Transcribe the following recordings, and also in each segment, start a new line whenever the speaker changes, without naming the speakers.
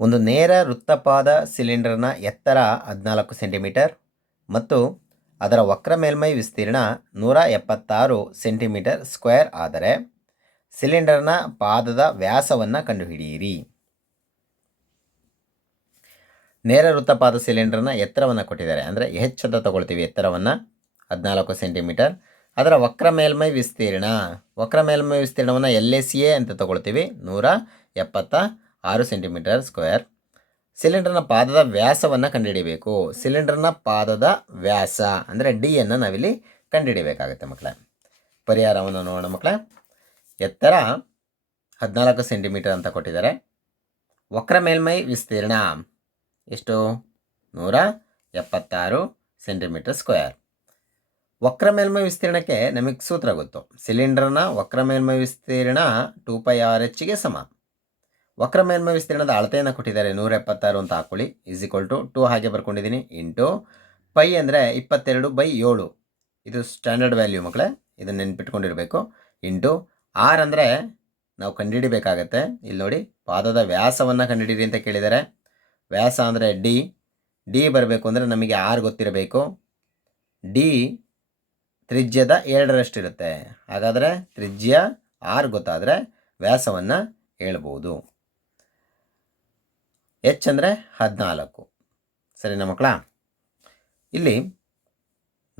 ಒಂದು ನೇರ ವೃತ್ತಪಾದ ಸಿಲಿಂಡರ್ನ ಎತ್ತರ ಹದಿನಾಲ್ಕು ಸೆಂಟಿಮೀಟರ್ ಮತ್ತು ಅದರ ವಕ್ರ ಮೇಲ್ಮೈ ವಿಸ್ತೀರ್ಣ ನೂರ ಎಪ್ಪತ್ತಾರು ಸೆಂಟಿಮೀಟರ್ ಸ್ಕ್ವೇರ್ ಆದರೆ ಸಿಲಿಂಡರ್ನ ಪಾದದ ವ್ಯಾಸವನ್ನು ಕಂಡುಹಿಡಿಯಿರಿ. ನೇರ ವೃತ್ತಪಾದ ಸಿಲಿಂಡರ್ನ ಎತ್ತರವನ್ನು ಕೊಟ್ಟಿದ್ದಾರೆ. ಅಂದರೆ ಹೆಚ್ಚದ ತಗೊಳ್ತೀವಿ ಎತ್ತರವನ್ನು, ಹದಿನಾಲ್ಕು ಸೆಂಟಿಮೀಟರ್. ಅದರ ವಕ್ರ ಮೇಲ್ಮೈ ವಿಸ್ತೀರ್ಣ, ವಕ್ರ ಮೇಲ್ಮೈ ವಿಸ್ತೀರ್ಣವನ್ನು ಎಲ್ ಎ ಸಿ ಎ ಅಂತ ತಗೊಳ್ತೀವಿ, ನೂರ ಎಪ್ಪತ್ತ ಆರು ಸೆಂಟಿಮೀಟರ್ ಸ್ಕ್ವೇರ್. ಸಿಲಿಂಡರ್ನ ಪಾದದ ವ್ಯಾಸವನ್ನು ಕಂಡುಹಿಡಿಬೇಕು. ಸಿಲಿಂಡರ್ನ ಪಾದದ ವ್ಯಾಸ ಅಂದರೆ ಡಿ ಅನ್ನು ನಾವಿಲ್ಲಿ ಕಂಡುಹಿಡಿಬೇಕಾಗುತ್ತೆ ಮಕ್ಕಳ ಪರಿಹಾರವನ್ನು ನೋಡೋಣ ಮಕ್ಕಳ ಎತ್ತರ ಹದಿನಾಲ್ಕು ಸೆಂಟಿಮೀಟರ್ ಅಂತ ಕೊಟ್ಟಿದ್ದಾರೆ. ವಕ್ರ ಮೇಲ್ಮೈ ವಿಸ್ತೀರ್ಣ ಎಷ್ಟು? ನೂರ ಎಪ್ಪತ್ತಾರು ಸೆಂಟಿಮೀಟರ್ ಸ್ಕ್ವೇರ್. ವಕ್ರ ಮೇಲ್ಮೈ ವಿಸ್ತೀರ್ಣಕ್ಕೆ ನಮಗೆ ಸೂತ್ರ ಗೊತ್ತು. ಸಿಲಿಂಡರ್ನ ವಕ್ರ ಮೇಲ್ಮೈ ವಿಸ್ತೀರ್ಣ ಟೂ ಪೈ ಆರ್ ಎಚ್ಗೆ ಸಮ. ವಕ್ರ ಮೇಲ್ಮೈ ವಿಸ್ತೀರ್ಣದ ಅಳತೆಯನ್ನು ಕೊಟ್ಟಿದ್ದಾರೆ. ನೂರ ಎಪ್ಪತ್ತಾರು ಅಂತ ಹಾಕೊಳ್ಳಿ. ಈಸ್ ಈಕ್ವಲ್ ಟು ಟೂ ಹಾಗೆ ಬರ್ಕೊಂಡಿದ್ದೀನಿ. ಇಂಟು ಪೈ ಅಂದರೆ ಇಪ್ಪತ್ತೆರಡು ಬೈ ಏಳು. ಇದು ಸ್ಟ್ಯಾಂಡರ್ಡ್ ವ್ಯಾಲ್ಯೂ ಮಕ್ಕಳೇ. ಇದನ್ನು ನೆನ್ಪಿಟ್ಕೊಂಡಿರಬೇಕು. ಇಂಟು ಆರ್ ಅಂದರೆ ನಾವು ಕಂಡುಹಿಡಿಬೇಕಾಗತ್ತೆ. ಇಲ್ಲಿ ನೋಡಿ, ಪಾದದ ವ್ಯಾಸವನ್ನು ಕಂಡುಹಿಡಿರಿ ಅಂತ ಕೇಳಿದ್ದಾರೆ. ವ್ಯಾಸ ಅಂದರೆ ಡಿ ಡಿ ಬರಬೇಕು ಅಂದರೆ ನಮಗೆ ಆರ್ ಗೊತ್ತಿರಬೇಕು. ಡಿ ತ್ರಿಜ್ಯದ ಎರಡರಷ್ಟಿರುತ್ತೆ. ಹಾಗಾದರೆ ತ್ರಿಜ್ಯ ಆರ್ ಗೊತ್ತಾದರೆ ವ್ಯಾಸವನ್ನು ಹೇಳ್ಬೋದು. ಎಚ್ ಅಂದರೆ ಹದಿನಾಲ್ಕು. ಸರಿನಾ ಮಕ್ಕಳ? ಇಲ್ಲಿ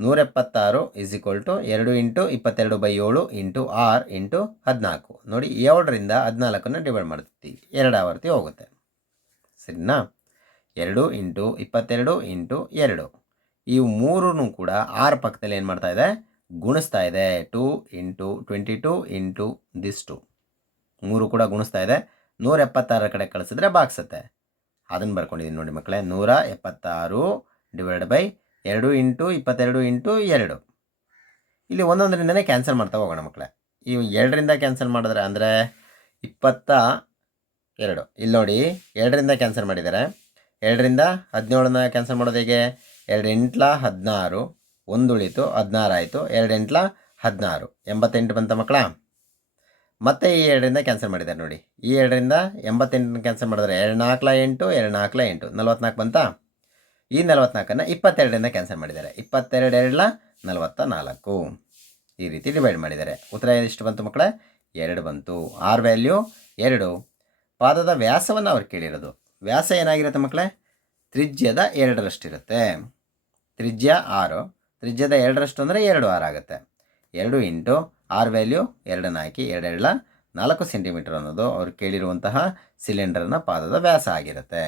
ನೂರೆಪ್ಪತ್ತಾರು ಇಸ್ ಈಕ್ವಲ್ ಟು ಎರಡು ಇಂಟು ಇಪ್ಪತ್ತೆರಡು ಬೈ ಏಳು ಇಂಟು ಆರ್ ಇಂಟು ಹದಿನಾಲ್ಕು. ನೋಡಿ, ಏಳರಿಂದ ಹದಿನಾಲ್ಕನ್ನು ಡಿವೈಡ್ ಮಾಡ್ತೀವಿ. ಎರಡು ಆವರ್ತಿ ಹೋಗುತ್ತೆ. ಸರಿನಾ? ಎರಡು ಇಂಟು ಇಪ್ಪತ್ತೆರಡು ಇಂಟು ಎರಡು. ಈ ಮೂರೂ ಕೂಡ ಆರು ಪಕ್ಕದಲ್ಲಿ ಏನು ಮಾಡ್ತಾ ಇದೆ? ಗುಣಿಸ್ತಾ ಇದೆ. Two into twenty two into this two. ಮೂರು ಕೂಡ ಗುಣಿಸ್ತಾ ಇದೆ. ನೂರ ಎಪ್ಪತ್ತಾರರ ಕಡೆ ಕಳಿಸಿದ್ರೆ ಬಾಗ್ಸುತ್ತೆ ಅದನ್ನು ಬರ್ಕೊಂಡಿದ್ದೀನಿ ನೋಡಿ ಮಕ್ಕಳೇ. ನೂರ ಎಪ್ಪತ್ತಾರು ಡಿವೈಡ್ ಬೈ ಎರಡು ಇಂಟು ಇಪ್ಪತ್ತೆರಡು ಇಂಟು ಎರಡು. ಇಲ್ಲಿ ಒಂದೊಂದರಿಂದನೇ ಕ್ಯಾನ್ಸಲ್ ಮಾಡ್ತಾ ಹೋಗೋಣ ಮಕ್ಕಳೇ. ಈ ಎರಡರಿಂದ ಕ್ಯಾನ್ಸಲ್ ಮಾಡಿದ್ರೆ ಅಂದರೆ ಇಪ್ಪತ್ತ ಎರಡು. ಇಲ್ಲಿ ನೋಡಿ, ಎರಡರಿಂದ ಕ್ಯಾನ್ಸಲ್ ಮಾಡಿದ್ದಾರೆ ಎರಡರಿಂದ ಹದಿನೇಳನ್ನ ಕ್ಯಾನ್ಸಲ್ ಮಾಡೋದು ಹೇಗೆ? ಎರಡು ಎಂಟ್ಲ ಹದಿನಾರು ಒಂದು ಉಳಿತು ಹದಿನಾರು ಆಯಿತು. ಎರಡು ಎಂಟ್ಲ ಹದಿನಾರು. ಎಂಬತ್ತೆಂಟು ಬಂತ ಮಕ್ಕಳ? ಮತ್ತೆ ಈ ಎರಡರಿಂದ ಕ್ಯಾನ್ಸಲ್ ಮಾಡಿದ್ದಾರೆ ನೋಡಿ. ಈ ಎರಡರಿಂದ ಎಂಬತ್ತೆಂಟನ್ನು ಕ್ಯಾನ್ಸಲ್ ಮಾಡಿದ್ರೆ ಎರಡು ನಾಲ್ಕಲ ಎಂಟು ಎರಡು ನಾಲ್ಕಲ ಎಂಟು. ನಲ್ವತ್ನಾಲ್ಕು ಬಂತಾ? ಈ ನಲವತ್ನಾಲ್ಕನ್ನು ಇಪ್ಪತ್ತೆರಡರಿಂದ ಕ್ಯಾನ್ಸಲ್ ಮಾಡಿದ್ದಾರೆ. ಇಪ್ಪತ್ತೆರಡು ಎರಡಲ ನಲವತ್ತ ನಾಲ್ಕು ಈ ರೀತಿ ಡಿವೈಡ್ ಮಾಡಿದ್ದಾರೆ. ಉತ್ತರ ಎಷ್ಟು ಬಂತು ಮಕ್ಕಳೇ? ಎರಡು ಬಂತು. ಆರ್ ವ್ಯಾಲ್ಯೂ ಎರಡು. ಪಾದದ ವ್ಯಾಸವನ್ನು ಅವ್ರು ಕೇಳಿರೋದು. ವ್ಯಾಸ ಏನಾಗಿರುತ್ತೆ ಮಕ್ಕಳೇ? ತ್ರಿಜ್ಯದ ಎರಡರಷ್ಟಿರುತ್ತೆ. ತ್ರಿಜ್ಯ ಆರು. ತ್ರಿಜ್ಯದ ಎರಡರಷ್ಟು ಅಂದರೆ ಎರಡು ಆರು ಆಗುತ್ತೆ. ಎರಡು ಇಂಟು ಆರ್ ವ್ಯಾಲ್ಯೂ ಎರಡನ್ನು ಹಾಕಿ ಎರಡೆರಡ ನಾಲ್ಕು ಸೆಂಟಿಮೀಟರ್ ಅನ್ನೋದು ಅವ್ರು ಕೇಳಿರುವಂತಹ ಸಿಲಿಂಡರ್ನ ಪಾದದ ವ್ಯಾಸ ಆಗಿರುತ್ತೆ.